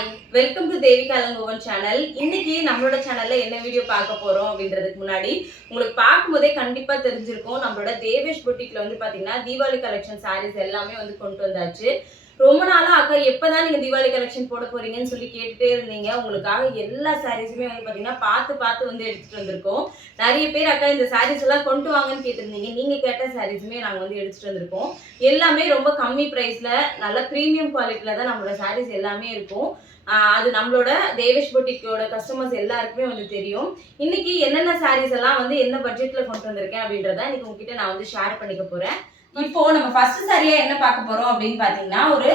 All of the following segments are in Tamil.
Hi welcome to Devi channel இன்னைக்கு நம்மளோட சேனல்ல என்ன வீடியோ பார்க்க போறோம் அப்படின்றதுக்கு முன்னாடி உங்களுக்கு பார்க்கும்போதே கண்டிப்பா தெரிஞ்சிருக்கும். நம்மளோட தேவேஷ் புட்டிக்ல வந்து பாத்தீங்கன்னா தீபாவளி கலெக்ஷன் சாரீஸ் எல்லாமே வந்து கொண்டு வந்தாச்சு. ரொம்ப நாளா அக்கா எப்பதான் நீங்க தீபாவளி கலெக்ஷன் போட போறீங்கன்னு சொல்லி கேட்டுட்டே இருந்தீங்க. உங்களுக்காக எல்லா சாரீஸுமே வந்து பாத்தீங்கன்னா பார்த்து பார்த்து வந்து எடுத்துட்டு வந்திருக்கோம். நிறைய பேர் அக்கா இந்த சாரீஸ் எல்லாம் கொண்டு வாங்கன்னு கேட்டிருந்தீங்க. நீங்க கேட்ட சாரீஸுமே நாங்க வந்து எடுத்துட்டு வந்திருக்கோம். எல்லாமே ரொம்ப கம்மி பிரைஸ்ல நல்ல ப்ரீமியம் குவாலிட்டியில தான் நம்மளோட சாரீஸ் எல்லாமே இருக்கும். அது நம்மளோட தேவேஷ் பொட்டிக்கோட கஸ்டமர்ஸ் எல்லாருக்குமே வந்து தெரியும். இன்னைக்கு என்னென்ன சாரீஸ் எல்லாம் வந்து என்ன பட்ஜெட்ல கொண்டு வந்திருக்கேன் அப்படின்றத இன்னைக்கு உங்ககிட்ட நான் வந்து ஷேர் பண்ணிக்க போறேன். இப்போ நம்ம ஃபர்ஸ்ட் சரியா என்ன பார்க்க போறோம் அப்படின்னு பாத்தீங்கன்னா ஒரு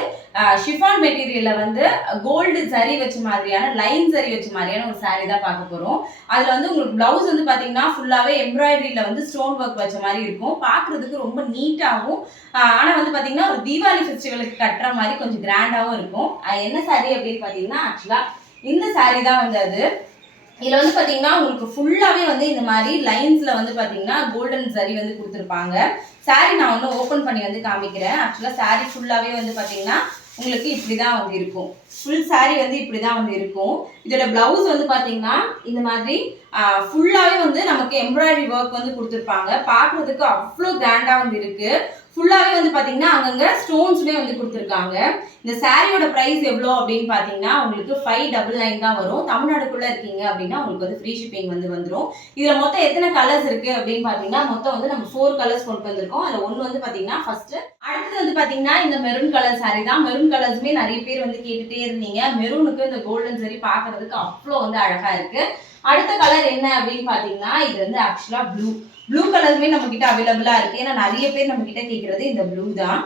ஷிஃபான் மெட்டீரியல்ல வந்து கோல்டு சரி வச்ச மாதிரியான லைன் சரி வச்ச மாதிரியான ஒரு saree தான் பார்க்க போறோம். அதுல வந்து உங்களுக்கு பிளவுஸ் வந்து பாத்தீங்கன்னா ஃபுல்லாவே எம்ப்ராய்டரியில வந்து ஸ்டோன் ஒர்க் வச்ச மாதிரி இருக்கும். பாக்குறதுக்கு ரொம்ப நீட்டாகவும் ஆனா வந்து பாத்தீங்கன்னா ஒரு தீபாவளி ஃபெஸ்டிவலுக்கு கட்டுற மாதிரி கொஞ்சம் கிராண்டாவும் இருக்கும். அது என்ன சாரி அப்படின்னு பாத்தீங்கன்னா ஆக்சுவலா இந்த சாரி தான் வந்து அது. இதில் வந்து பார்த்தீங்கன்னா உங்களுக்கு ஃபுல்லாகவே வந்து இந்த மாதிரி லைன்ஸில் வந்து பார்த்தீங்கன்னா கோல்டன் சரி வந்து கொடுத்துருப்பாங்க. Saree நான் ஒன்று ஓப்பன் பண்ணி வந்து காமிக்கிறேன். ஆக்சுவலாக saree ஃபுல்லாகவே வந்து பார்த்தீங்கன்னா உங்களுக்கு இப்படி தான் வந்து இருக்கும். ஃபுல் saree வந்து இப்படி தான் வந்து இருக்கும். இதோட ப்ளவுஸ் வந்து பார்த்தீங்கன்னா இந்த மாதிரி ஃபுல்லாகவே வந்து நமக்கு எம்ப்ராய்டரி ஒர்க் வந்து கொடுத்துருப்பாங்க. பார்க்குறதுக்கு அவ்வளோ கிராண்டாக வந்து இருக்குது ஃபுல்லாகவே வந்து பார்த்தீங்கன்னா அங்கங்கே ஸ்டோன்ஸுமே வந்து கொடுத்துருக்காங்க. இந்த சாரியோட ப்ரைஸ் எவ்வளோ அப்படின்னு பார்த்தீங்கன்னா உங்களுக்கு ஃபைவ் டபுள் நைன் தான் வரும். தமிழ்நாடுக்குள்ளே இருக்கீங்க அப்படின்னா உங்களுக்கு வந்து ஃப்ரீ ஷிப்பிங் வந்து வந்துடும் இதில் மொத்தம் எத்தனை கலர்ஸ் இருக்குது அப்படின்னு பார்த்தீங்கன்னா மொத்தம் வந்து நம்ம ஃபோர் கலர்ஸ் கொண்டு வந்திருக்கோம். அதில் ஒன்று வந்து பார்த்தீங்கன்னா ஃபஸ்ட்டு அடுத்தது வந்து பார்த்தீங்கன்னா இந்த மெரூன் கலர் சாரி தான். மெரூன் கலர்ஸுமே நிறைய பேர் வந்து கேட்டுகிட்டே இருந்தீங்க. மெரூனுக்கு இந்த கோல்டன் சரி பார்க்கறதுக்கு அவ்வளோ வந்து அழகாக இருக்குது அடுத்த கலர் என்ன அப்படின்னு பார்த்தீங்கன்னா இது வந்து ஆக்சுவலாக ப்ளூ ப்ளூ கலருமே நம்ம கிட்ட அவைலபிளா இருக்கு. ஏன்னா நிறைய பேர் நம்ம கிட்ட கேட்கறது இந்த ப்ளூ தான்.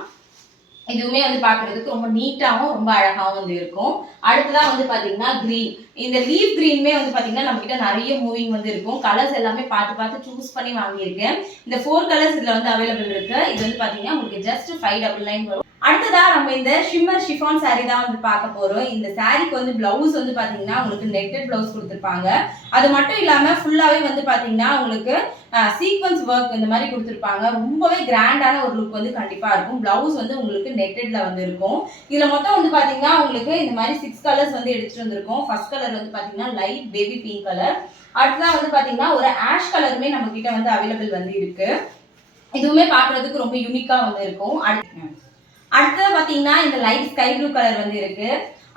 இதுவுமே வந்து பாக்குறதுக்கு ரொம்ப நீட்டாகவும் ரொம்ப அழகாகவும் வந்து இருக்கும். அடுத்ததான் வந்து பாத்தீங்கன்னா கிரீன் இந்த லீஃப் கிரீனுமே வந்து பாத்தீங்கன்னா நம்ம கிட்ட நிறைய மூவிங் வந்து இருக்கும். கலர்ஸ் எல்லாமே பார்த்து பார்த்து சூஸ் பண்ணி வாங்கியிருக்கேன். இந்த ஃபோர் கலர்ஸ் இதுல வந்து அவைலபிள் இருக்கு. இது வந்து பாத்தீங்கன்னா உங்களுக்கு ஜஸ்ட் ஃபைவ் டபுள் நைன் வரும். அடுத்ததான் நம்ம இந்த ஷிம்மர் ஷிஃபான் saree தான் வந்து பார்க்க போறோம். இந்த சாரீக்கு வந்து பிளவுஸ் வந்து பாத்தீங்கன்னா உங்களுக்கு நெட்டட் பிளவுஸ் கொடுத்துருப்பாங்க. அது மட்டும் இல்லாம ஃபுல்லாவே வந்து பாத்தீங்கன்னா உங்களுக்கு சீக்வன்ஸ் ஒர்க் இந்த மாதிரி கொடுத்துருப்பாங்க. ரொம்பவே கிராண்டான ஒரு லுக் வந்து கண்டிப்பா இருக்கும். பிளவுஸ் வந்து உங்களுக்கு நெட்டட்ல வந்து இருக்கும். இதுல மொத்தம் வந்து பாத்தீங்கன்னா உங்களுக்கு இந்த மாதிரி சிக்ஸ் கலர்ஸ் வந்து எடுத்துட்டு வந்திருக்கோம். ஃபர்ஸ்ட் கலர் வந்து பாத்தீங்கன்னா லைட் பேபி பிங்க் கலர் அடுத்ததான் வந்து பாத்தீங்கன்னா ஒரு ஆஷ் கலருமே நம்ம கிட்ட வந்து அவைலபிள் வந்து இருக்கு. இதுவுமே பார்க்கிறதுக்கு ரொம்ப யூனிக்கா வந்து இருக்கும். அடுத்து அடுத்தது பார்த்தீங்கன்னா இந்த லைட் ஸ்கை ப்ளூ கலர் வந்து இருக்கு.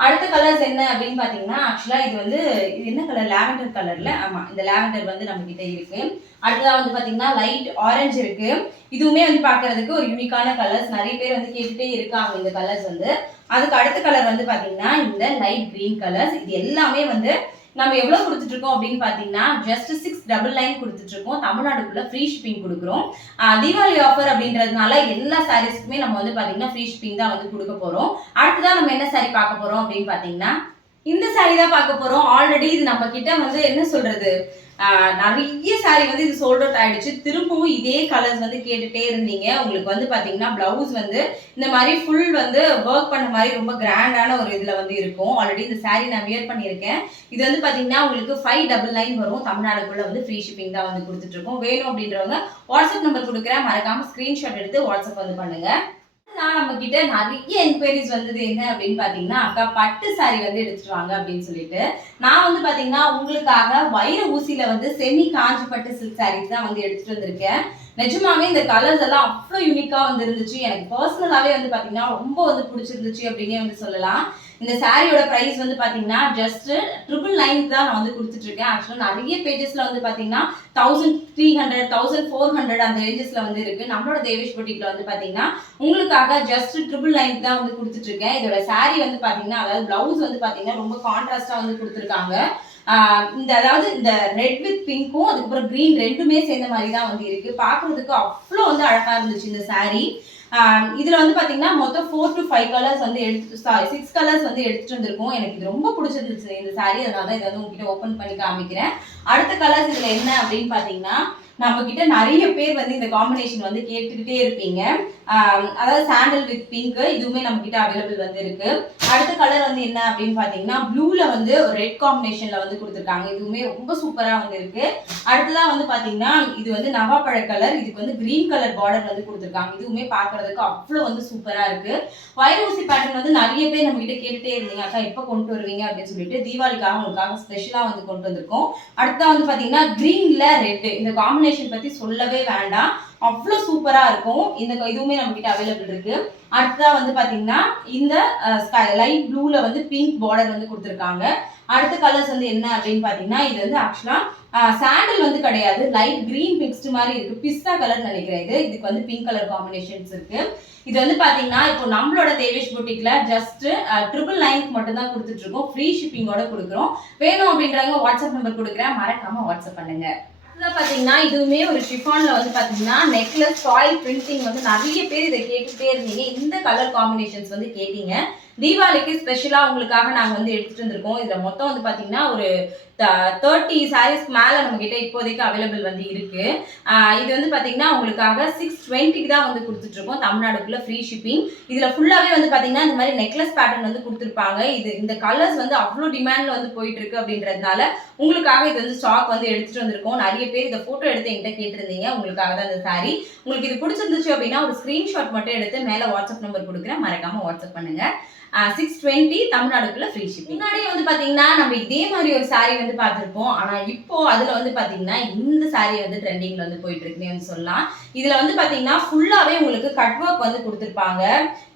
அடுத்த கலர்ஸ் என்ன அப்படின்னு பார்த்தீங்கன்னா ஆக்சுவலாக இது வந்து இது என்ன கலர் லாவெண்டர் கலரில் ஆமாம் இந்த லாவெண்டர் வந்து நம்ம கிட்ட இருக்கு. அடுத்ததாக வந்து பார்த்தீங்கன்னா லைட் ஆரஞ்சு இருக்கு. இதுவுமே வந்து பார்க்கறதுக்கு ஒரு யூனிக்கான கலர்ஸ் நிறைய பேர் வந்து கேட்டுகிட்டே இருக்காங்க இந்த கலர்ஸ் வந்து. அதுக்கு அடுத்த கலர் வந்து பார்த்தீங்கன்னா இந்த லைட் க்ரீன் கலர்ஸ் இது எல்லாமே வந்து நம்ம எவ்வளவு கொடுத்துட்டு இருக்கோம் அப்படின்னு பாத்தீங்கன்னா ஜஸ்ட் சிக்ஸ் டபுள் நைன் கொடுத்துட்டு இருக்கோம் தமிழ்நாடுக்குள்ள ஃப்ரீ ஷிப்பிங் கொடுக்குறோம். தீபாவளி ஆஃபர் அப்படின்றதுனால எல்லா சாரீஸ்க்குமே நம்ம வந்து பாத்தீங்கன்னா ஃப்ரீ ஷிப்பிங் தான் வந்து கொடுக்க போறோம். அடுத்ததான் நம்ம என்ன சாரி பார்க்க போறோம் அப்படின்னு பாத்தீங்கன்னா இந்த சாரி தான் பார்க்க போறோம். ஆல்ரெடி இது நம்ம கிட்ட வந்து என்ன சொல்றது? நிறைய சாரி வந்து இது சோல்ட் அவுட் ஆயிடுச்சு. திரும்பவும் இதே கலர்ஸ் வந்து கேட்டுட்டே இருந்தீங்க. உங்களுக்கு வந்து பாத்தீங்கன்னா பிளவுஸ் வந்து இந்த மாதிரி ஃபுல் வந்து ஒர்க் பண்ண மாதிரி ரொம்ப கிராண்டான ஒரு இதுல வந்து இருக்கும். ஆல்ரெடி இந்த சாரி நான் வியர் பண்ணியிருக்கேன். இது வந்து பாத்தீங்கன்னா உங்களுக்கு ஃபைவ் டபுள் நைன் வரும். தமிழ்நாடுக்குள்ள வந்து ஃப்ரீ ஷிப்பிங் தான் வந்து கொடுத்துட்டு இருக்கோம். வேணும் அப்படின்றவங்க வாட்ஸ்அப் நம்பர் கொடுக்குறேன். மறக்காம ஸ்கிரீன்ஷாட் எடுத்து வாட்ஸ்அப் வந்து பண்ணுங்க. நான் நம்ம கிட்ட நிறைய என்கொயரிஸ் வந்தது என்ன அப்படின்னு பாத்தீங்கன்னா அக்கா பட்டு சாரி வந்து எடுத்துட்டு வாங்க அப்படின்னு சொல்லிட்டு. நான் வந்து பாத்தீங்கன்னா உங்களுக்காக வைர ஊசியில வந்து செமி காஞ்சி பட்டு சில்க் சாரீஸ் தான் வந்து எடுத்துட்டு வந்திருக்கேன். நிஜமாவே இந்த கலர்ஸ் எல்லாம் அவ்வளோ யூனிக்கா வந்து இருந்துச்சு எனக்கு பர்சனலாவே வந்து பாத்தீங்கன்னா ரொம்ப வந்து பிடிச்சிருந்துச்சு அப்படின்னே வந்து சொல்லலாம். இந்த சாரியோட ப்ரைஸ் வந்து பார்த்தீங்கன்னா ஜஸ்ட் ட்ரிபிள் நைன் தான் நான் வந்து கொடுத்துட்டு இருக்கேன் ஆக்சுவலாக நிறைய பேஜஸ்ல வந்து பார்த்தீங்கன்னா thousand three hundred thousand four hundred அந்த ரேஞ்சஸ்ல வந்து இருக்கு. நம்மளோட தேவேஷ் பொட்டிக்ல வந்து பார்த்தீங்கன்னா உங்களுக்காக ஜஸ்ட் ட்ரிபிள் நைன் தான் வந்து கொடுத்துட்டு இருக்கேன் இதோட சாரி வந்து பார்த்தீங்கன்னா அதாவது பிளவுஸ் வந்து பார்த்தீங்கன்னா ரொம்ப கான்ட்ராஸ்டாக வந்து கொடுத்துருக்காங்க. இந்த அதாவது இந்த ரெட் வித் பிங்க்கும் அதுக்கப்புறம் க்ரீன் ரெண்டுமே சேர்ந்த மாதிரி தான் வந்து இருக்கு. பார்க்குறதுக்கு அவ்வளோ வந்து அழகா இருந்துச்சு இந்த saree. இதுல வந்து பாத்தீங்கன்னா மொத்தம் ஃபோர் டு ஃபைவ் கலர்ஸ் வந்து எடுத்து சாரி சிக்ஸ் கலர்ஸ் வந்து எடுத்துட்டு வந்திருக்கோம். எனக்கு இது ரொம்ப பிடிச்சிருந்துச்சு இந்த சாரி அதனால தான் இதை வந்து உங்ககிட்ட ஓப்பன் பண்ணி காமிக்கிறேன். அடுத்த கலர்ஸ் இதுல என்ன அப்படின்னு பாத்தீங்கன்னா நம்ம கிட்ட நிறைய பேர் வந்து இந்த காம்பினேஷன் வந்து கேட்டுக்கிட்டே இருப்பீங்க. அதாவது சாண்டல் வித் பிங்க் இதுவுமே நம்ம கிட்ட அவைலபிள் வந்து இருக்கு அடுத்த கலர் வந்து என்ன அப்படின்னு பாத்தீங்கன்னா ப்ளூல வந்து ஒரு ரெட் காம்பினேஷன்ல வந்து கொடுத்துருக்காங்க. இதுவுமே ரொம்ப சூப்பரா வந்து இருக்கு அடுத்ததா வந்து பாத்தீங்கன்னா இது வந்து நவாப்பழ கலர் இதுக்கு வந்து கிரீன் கலர் பார்டர் வந்து கொடுத்துருக்காங்க. இதுவுமே பாக்குறதுக்கு அவ்வளோ வந்து சூப்பரா இருக்கு. வைரூசி பேட்டர்ன் வந்து நிறைய பேர் நம்ம கிட்ட கேட்டுட்டே இருந்தீங்க. அக்கா எப்போ கொண்டு வருவீங்க அப்படின்னு சொல்லிட்டு தீபாவளிக்காக உங்களுக்காக ஸ்பெஷலா வந்து கொண்டு வந்திருக்கோம். அடுத்தா வந்து பாத்தீங்கன்னா கிரீன்ல ரெட் இந்த காம்பினேஷன் பத்தி சொல்லவே வேண்டாம். அவ்வளோ சூப்பரா இருக்கும். இந்த இதுவுமே நம்ம கிட்ட அவைலபிள் இருக்கு. அடுத்ததா வந்து பாத்தீங்கன்னா இந்த லைட் ப்ளூல வந்து பிங்க் பார்டர் வந்து கொடுத்துருக்காங்க. அடுத்த கலர்ஸ் வந்து என்ன அப்படின்னு பாத்தீங்கன்னா இது வந்து ஆக்சுவலா சாண்டல் வந்து கிடையாது. லைட் கிரீன் மிக்ஸ்டு மாதிரி இருக்கு. பிஸ்தா கலர் நினைக்கிறேன் இது. இதுக்கு வந்து பிங்க் கலர் காம்பினேஷன்ஸ் இருக்கு. இது வந்து பாத்தீங்கன்னா இப்போ நம்மளோட தேவேஷ் புட்டிக்ல ஜஸ்ட் ட்ரிபிள் நைனுக்கு மட்டும் தான் கொடுத்துட்டு இருக்கோம். ஃப்ரீ ஷிப்பிங்கோட கொடுக்குறோம். வேணும் அப்படின்றவங்க வாட்ஸ்அப் நம்பர் கொடுக்குறேன். மறக்காம வாட்ஸ்அப் பண்ணுங்க. பார்த்தீங்கன்னா இதுவுமே ஒரு ஷிஃபானில் வந்து பார்த்தீங்கன்னா நெக்லஸ் ஃபாயில் பிரிண்டிங் வந்து நிறைய பேர் இதை கேட்டுகிட்டே இருந்தீங்க. இந்த கலர் காம்பினேஷன்ஸ் வந்து கேட்டீங்க. தீபாவளிக்கு ஸ்பெஷலாக உங்களுக்காக நாங்கள் வந்து எடுத்துகிட்டு வந்திருக்கோம். இதில் மொத்தம் வந்து பார்த்தீங்கன்னா ஒரு தேர்ட்டி சாரீஸ்க்கு மேலே நம்மக்கிட்ட இப்போதைக்கு அவைலபிள் வந்து இருக்குது இது வந்து பார்த்தீங்கன்னா உங்களுக்காக சிக்ஸ் டுவெண்ட்டிக்கு தான் வந்து கொடுத்துட்ருக்கோம் தமிழ்நாடுக்குள்ளே ஃப்ரீ ஷிப்பிங் இதில் ஃபுல்லாகவே வந்து பார்த்தீங்கன்னா இந்த மாதிரி நெக்லஸ் பேட்டர்ன் வந்து கொடுத்துருப்பாங்க. இது இந்த கலர்ஸ் வந்து அவ்வளோ டிமாண்டில் வந்து போயிட்டுருக்கு அப்படின்றதுனால உங்களுக்காக இது வந்து ஸ்டாக் வந்து எடுத்துகிட்டு வந்திருக்கோம். நிறைய பேர் இந்த ஃபோட்டோ எடுத்து என்கிட்ட கேட்டிருந்தீங்க. உங்களுக்காக தான் இந்த சாரீ உங்களுக்கு இது பிடிச்சிருந்துச்சு அப்படின்னா ஒரு ஸ்க்ரீன்ஷாட் மட்டும் எடுத்து மேலே வாட்ஸ்அப் நம்பர் கொடுக்குறேன். மறக்காமல் வாட்ஸ்அப் பண்ணுங்கள் சிக்ஸ் டுவெண்ட்டி தமிழ்நாடுக்குள்ள ஃப்ரீ ஷிப்பிங் முன்னாடியே வந்து பாத்தீங்கன்னா நம்ம இதே மாதிரி ஒரு saree வந்து பார்த்திருப்போம். ஆனா இப்போ அதுல வந்து பாத்தீங்கன்னா இந்த சாரீ வந்து ட்ரெண்டிங்ல வந்து போயிட்டு இருக்குன்னு வந்து சொல்லலாம். இதுல வந்து பாத்தீங்கன்னா ஃபுல்லாவே உங்களுக்கு கட் ஒர்க் வந்து கொடுத்துருப்பாங்க.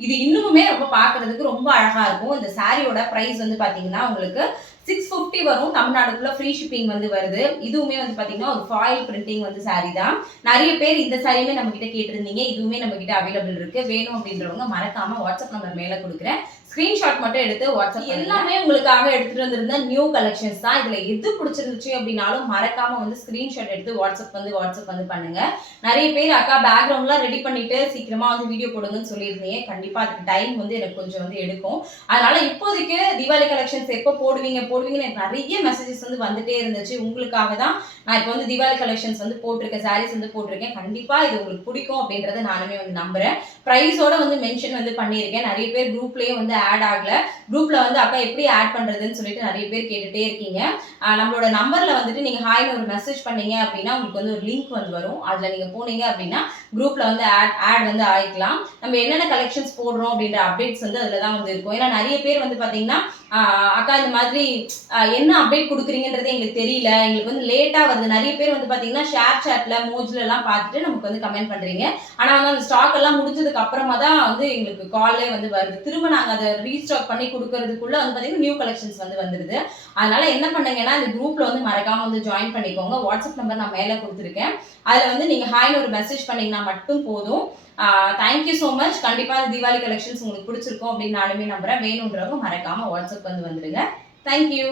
இது இன்னுமே ரொம்ப பார்க்கறதுக்கு ரொம்ப அழகா இருக்கும். இந்த சாரியோட பிரைஸ் வந்து பாத்தீங்கன்னா உங்களுக்கு சிக்ஸ் ஃபிஃப்டி வரும். தமிழ்நாடுக்குள்ள ஃப்ரீ ஷிப்பிங் வந்து வருது. இதுவுமே வந்து பாத்தீங்கன்னா ஒரு ஃபாயில் பிரிண்டிங் வந்து saree தான். நிறைய பேர் இந்த சாரியுமே நம்ம கிட்ட கேட்டிருந்தீங்க. இதுவுமே நம்ம கிட்ட அவைலபிள் இருக்கு. வேணும் அப்படின்றவங்க மறக்காம வாட்ஸ்அப் நம்பர் மேல கொடுக்குறேன். ஸ்கிரீன்ஷாட் மட்டும் எடுத்து வாட்ஸ்அப் எல்லாமே உங்களுக்காக எடுத்துட்டு வந்திருந்த நியூ கலெக்ஷன்ஸ் தான். இதுல எது பிடிச்சிருந்துச்சு அப்படின்னாலும் மறக்காம வந்து ஸ்கிரீன்ஷாட் எடுத்து வாட்ஸ்அப் வந்து வாட்ஸ்அப் வந்து பண்ணுங்க. நிறைய பேர் அக்கா பேக்ரவுண்ட்லாம் ரெடி பண்ணிட்டு சீக்கிரமா வந்து வீடியோ போடுங்கன்னு சொல்லியிருந்தீங்க. கண்டிப்பா அதுக்கு டைம் வந்து எனக்கு கொஞ்சம் வந்து எடுக்கும். அதனால இப்போதைக்கு தீபாவளி கலெக்ஷன்ஸ் எப்போ போடுவீங்க போடுவீங்கன்னு எனக்கு நிறைய மெசேஜஸ் வந்து வந்துட்டே இருந்துச்சு. உங்களுக்காக தான் நான் இப்போ வந்து தீபாவளி கலெக்ஷன்ஸ் வந்து போட்டிருக்கேன் சாரீஸ் வந்து போட்டிருக்கேன். கண்டிப்பா இது உங்களுக்கு பிடிக்கும் அப்படின்றத நானுமே வந்து நம்புறேன். ப்ரைஸோட வந்து மென்ஷன் வந்து பண்ணியிருக்கேன். நிறைய பேர் குரூப்லயும் வந்து ஆட் ஆகல. குரூப்ல வந்து அக்கா எப்படி ஆட் பண்றதுன்னு சொல்லிட்டு நிறைய பேர் கேட்டுட்டே இருக்கீங்க. நம்மளோட நம்பர்ல வந்துட்டு நீங்க ஹாய்னு ஒரு மெசேஜ் பண்ணீங்க அப்படின்னா உங்களுக்கு வந்து ஒரு லிங்க் வந்து வரும். அதுல நீங்க போனீங்க அப்படின்னா குரூப்ல வந்து ஆட் ஆட் வந்து ஆயிக்கலாம். நம்ம என்னென்ன கலெக்ஷன்ஸ் போடுறோம் அப்படின்ற அப்டேட்ஸ் வந்து அதில் தான் வந்து இருக்கும். ஏன்னா நிறைய பேர் வந்து பாத்தீங்கன்னா அக்கா இந்த மாதிரி என்ன அப்டேட் கொடுக்குறீங்கன்றது எங்களுக்கு தெரியல. எங்களுக்கு வந்து லேட்டா வருது. நிறைய பேர் வந்து பாத்தீங்கன்னா ஷேர் சாட்ல மோஜ்ல எல்லாம் பார்த்துட்டு நமக்கு வந்து கமெண்ட் பண்றீங்க. ஆனா வந்து அந்த ஸ்டாக் எல்லாம் முடிஞ்சதுக்கு அப்புறமா தான் வந்து எங்களுக்கு காலே வந்து வருது. திரும்ப நாங்க அதை ரீஸ்டாக் பண்ணி கொடுக்கறதுக்குள்ள வந்து பார்த்தீங்கன்னா நியூ கலெக்ஷன்ஸ் வந்து வந்துருது. அதனால என்ன பண்ணுங்கன்னா இந்த குரூப்ல வந்து மறக்காம வந்து ஜாயின் பண்ணிக்கோங்க. வாட்ஸ்அப் நம்பர் நான் மேலே கொடுத்துருக்கேன். அதில் வந்து நீங்கள் ஹாய்னு ஒரு மெசேஜ் பண்ணீங்கன்னா மட்டும் போதும். தேங்க்யூ ஸோ மச் கண்டிப்பாக இந்த தீபாவளி கலெக்ஷன்ஸ் உங்களுக்கு பிடிச்சிருக்கும் அப்படின்னு நானுமே நம்புறேன். வேணுன்றவங்க மறக்காம வாட்ஸ்அப் வந்து வந்துடுங்க தேங்க்யூ